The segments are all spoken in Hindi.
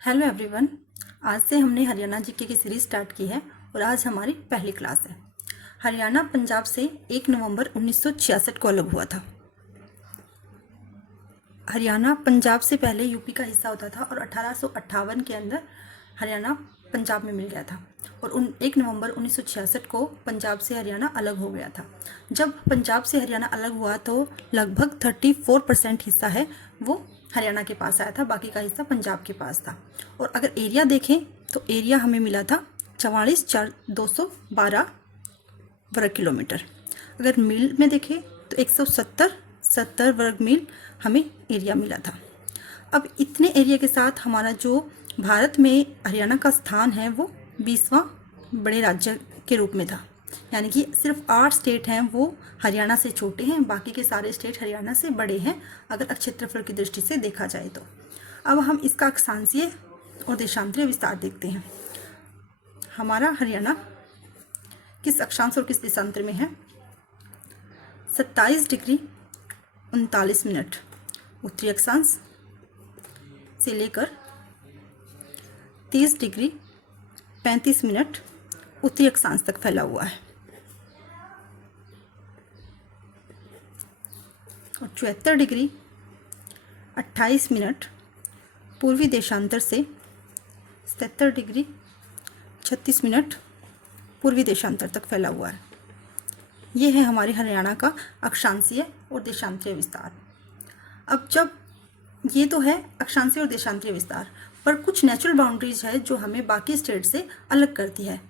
Hello everyone. आज से हमने हरियाणा जीके की सीरीज स्टार्ट की है और आज हमारी पहली क्लास है। हरियाणा पंजाब से 1 नवंबर 1966 को अलग हुआ था। हरियाणा पंजाब से पहले यूपी का हिस्सा होता था और 1858 के अंदर हरियाणा पंजाब में मिल गया था और 1 नवंबर 1966 को पंजाब से हरियाणा अलग हो गया था। जब पंजाब से हरियाणा अलग हुआ तो लगभग 34% हिस्सा है वो हरियाणा के पास आया था, बाकी का हिस्सा पंजाब के पास था। और अगर एरिया देखें तो एरिया हमें मिला था 44,212 वर्ग किलोमीटर। अगर मील में देखें तो 170 वर्ग मील हमें एरिया मिला था। अब इतने एरिया के साथ हमारा जो भारत में हरियाणा का स्थान है वो 20वां बड़े राज्य के रूप में था, यानी कि सिर्फ 8 स्टेट हैं वो हरियाणा से छोटे हैं, बाकी के सारे स्टेट हरियाणा से बड़े हैं अगर क्षेत्रफल की दृष्टि से देखा जाए तो। अब हम इसका अक्षांशीय और देशांतरीय विस्तार देखते हैं। हमारा हरियाणा किस अक्षांश और किस देशांतर में है? 27 डिग्री 39 मिनट उत्तरी अक्षांश से लेकर 30 डिग्री 35 मिनट उत्तरी अक्षांश तक फैला हुआ है और 74 डिग्री 28 मिनट पूर्वी देशांतर से 77 डिग्री 36 मिनट पूर्वी देशांतर तक फैला हुआ है। ये है हमारे हरियाणा का अक्षांशीय और देशांतरीय विस्तार। अब जब ये तो है अक्षांशीय और देशांतरीय विस्तार, पर कुछ नेचुरल बाउंड्रीज है जो हमें बाकी स्टेट से अलग करती है।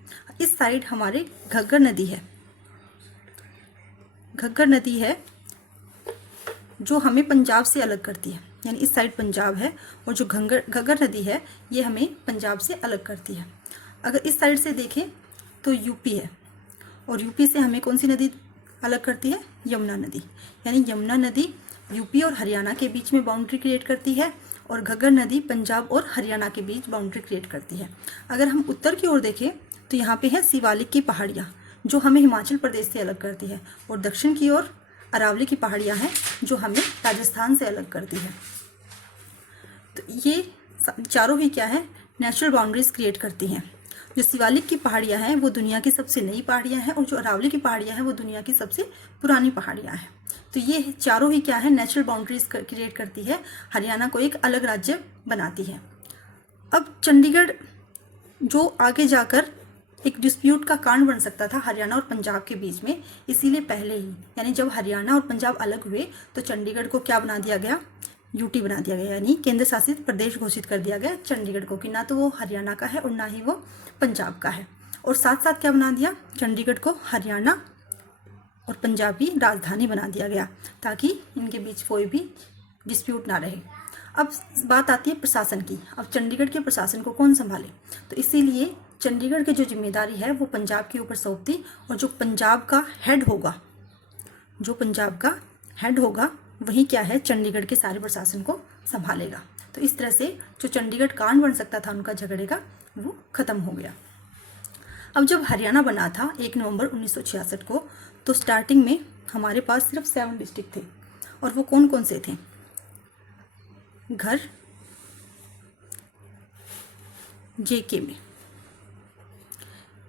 इस साइड हमारे घग्गर नदी है, घग्गर नदी है जो हमें पंजाब से अलग करती है, यानी इस साइड पंजाब है और जो घग्गर नदी है ये हमें पंजाब से अलग करती है। अगर इस साइड से देखें तो यूपी है और यूपी से हमें कौन सी नदी अलग करती है? यमुना नदी। यानी यमुना नदी यूपी और हरियाणा के बीच में बाउंड्री क्रिएट करती है और घग्गर नदी पंजाब और हरियाणा के बीच बाउंड्री क्रिएट करती है। अगर हम उत्तर की ओर देखें तो यहाँ पे है शिवालिक की पहाड़ियाँ जो हमें हिमाचल प्रदेश से अलग करती है और दक्षिण की ओर अरावली की पहाड़ियाँ हैं जो हमें राजस्थान से अलग करती है। तो ये चारों ही क्या है? नेचुरल बाउंड्रीज क्रिएट करती हैं। जो शिवालिक की पहाड़ियाँ हैं वो दुनिया की सबसे नई पहाड़ियाँ हैं और जो अरावली की पहाड़ियाँ हैं वो दुनिया की सबसे पुरानी पहाड़ियाँ हैं। तो ये चारों ही क्या है? नेचुरल बाउंड्रीज क्रिएट करती है, हरियाणा को एक अलग राज्य बनाती है। अब चंडीगढ़ जो आगे जाकर एक डिस्प्यूट का कारण बन सकता था हरियाणा और पंजाब के बीच में, इसीलिए पहले ही यानी जब हरियाणा और पंजाब अलग हुए तो चंडीगढ़ को क्या बना दिया गया? यूटी बना दिया गया, यानी केंद्र शासित प्रदेश घोषित कर दिया गया चंडीगढ़ को कि ना तो वो हरियाणा का है और ना ही वो पंजाब का है। और साथ साथ क्या बना दिया? चंडीगढ़ को हरियाणा और पंजाबी राजधानी बना दिया गया ताकि इनके बीच कोई भी डिस्प्यूट ना रहे। अब बात आती है प्रशासन की। अब चंडीगढ़ के प्रशासन को कौन संभाले? तो इसीलिए चंडीगढ़ की जो जिम्मेदारी है वो पंजाब के ऊपर सौंप दी और जो पंजाब का हेड होगा वही क्या है? चंडीगढ़ के सारे प्रशासन को संभालेगा। तो इस तरह से जो चंडीगढ़ कांड बन सकता था उनका झगड़े का वो खत्म हो गया। अब जब हरियाणा बना था 1 नवंबर 1966 को तो स्टार्टिंग में हमारे पास सिर्फ 7 डिस्ट्रिक्ट थे और वो कौन कौन से थे? घर जेके में,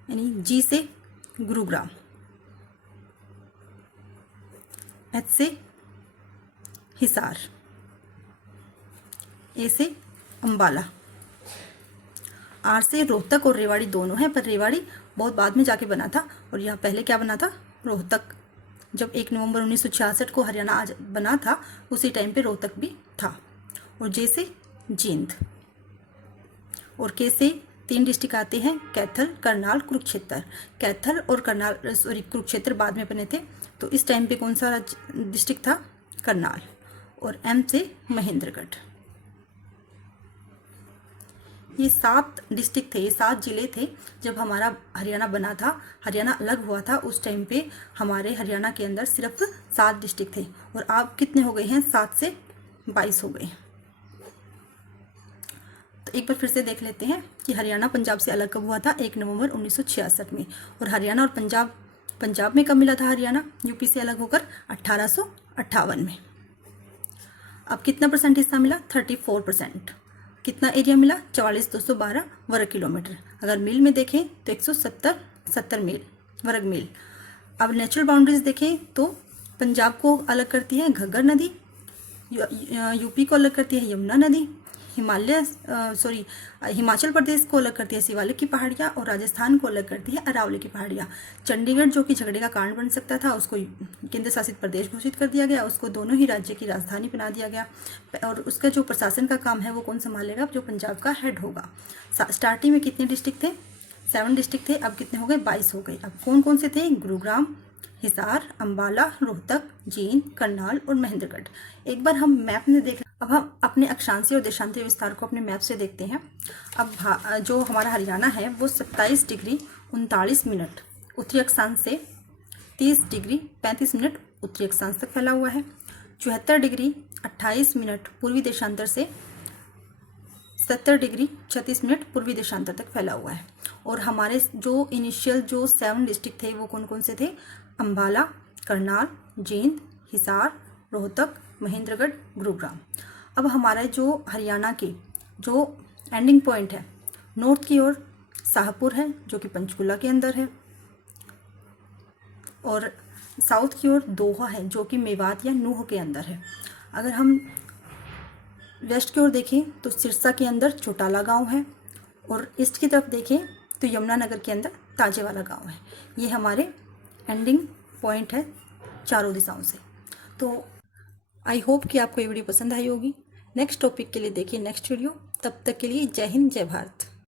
यानी जी से गुरुग्राम, एच से हिसार, ए से अंबाला, आर से रोहतक और रेवाड़ी दोनों हैं, पर रेवाड़ी बहुत बाद में जाके बना था और यहाँ पहले क्या बना था? रोहतक। जब 1 नवंबर 1966 को हरियाणा आज बना था उसी टाइम पे रोहतक भी था। और जे से जींद और के से 3 डिस्ट्रिक्ट आते हैं, कैथल, करनाल, कुरुक्षेत्र। कैथल और कुरुक्षेत्र बाद में बने थे, तो इस टाइम पे कौन सा डिस्ट्रिक्ट था? करनाल। और एम से महेंद्रगढ़। ये 7 डिस्ट्रिक्ट थे, ये 7 जिले थे जब हमारा हरियाणा बना था। हरियाणा अलग हुआ था उस टाइम पे हमारे हरियाणा के अंदर सिर्फ 7 डिस्ट्रिक्ट थे और अब कितने हो गए हैं? 7 से 22 हो गए। तो एक बार फिर से देख लेते हैं कि हरियाणा पंजाब से अलग कब हुआ था? 1 नवंबर 1966 में। और हरियाणा और पंजाब में कब मिला था हरियाणा यूपी से अलग होकर? 1858 में। अब कितना परसेंट हिस्सा मिला? 34%। कितना एरिया मिला, 44,212 वर्ग किलोमीटर। अगर मील में देखें तो 170 मील, वर्ग मील। अब नेचुरल बाउंड्रीज देखें तो पंजाब को अलग करती है घग्गर नदी, यूपी को अलग करती है यमुना नदी, हिमाचल प्रदेश को अलग करती है शिवालिक की पहाड़ियाँ, और राजस्थान को अलग करती है अरावली की पहाड़ियाँ। चंडीगढ़ जो कि झगड़े का कारण बन सकता था, उसको केंद्र शासित प्रदेश घोषित कर दिया गया, उसको दोनों ही राज्य की राजधानी बना दिया गया, और उसका जो प्रशासन का काम है वो कौन संभालेगा, जो पंजाब का हेड होगा। स्टार्टिंग में कितने डिस्ट्रिक्ट थे, 7 डिस्ट्रिक्ट थे, अब कितने हो गए, 22 हो गए। अब कौन कौन से थे, गुरुग्राम, हिसार, अंबाला, रोहतक, जींद, करनाल और महेंद्रगढ़। एक बार हम मैप में देख, अब हम अपने अक्षांशीय और देशांतीय विस्तार को अपने मैप से देखते हैं। अब जो हमारा हरियाणा है वो 27 डिग्री 39 मिनट उत्तरी अक्षांश से 30 डिग्री 35 मिनट उत्तरी अक्षांश तक फैला हुआ है। 74 डिग्री 28 मिनट पूर्वी देशांतर से 70 डिग्री 36 मिनट पूर्वी देशांतर तक फैला हुआ है। और हमारे जो इनिशियल जो 7 डिस्ट्रिक्ट थे वो कौन कौन से थे, अंबाला, करनाल, जींद, हिसार, रोहतक, महेंद्रगढ़, गुरुग्राम। अब हमारा जो हरियाणा के जो एंडिंग पॉइंट है, नॉर्थ की ओर शाहपुर है जो कि पंचकुला के अंदर है, और साउथ की ओर दोहा है जो कि मेवात या नूह के अंदर है। अगर हम वेस्ट की ओर देखें तो सिरसा के अंदर चौटाला गांव है, और ईस्ट की तरफ देखें तो यमुनानगर के अंदर ताजेवाला गांव है। ये हमारे एंडिंग पॉइंट है चारों दिशाओं से। तो आई होप कि आपको ये वीडियो पसंद आई होगी। नेक्स्ट टॉपिक के लिए देखिए नेक्स्ट वीडियो। तब तक के लिए जय हिंद, जय भारत।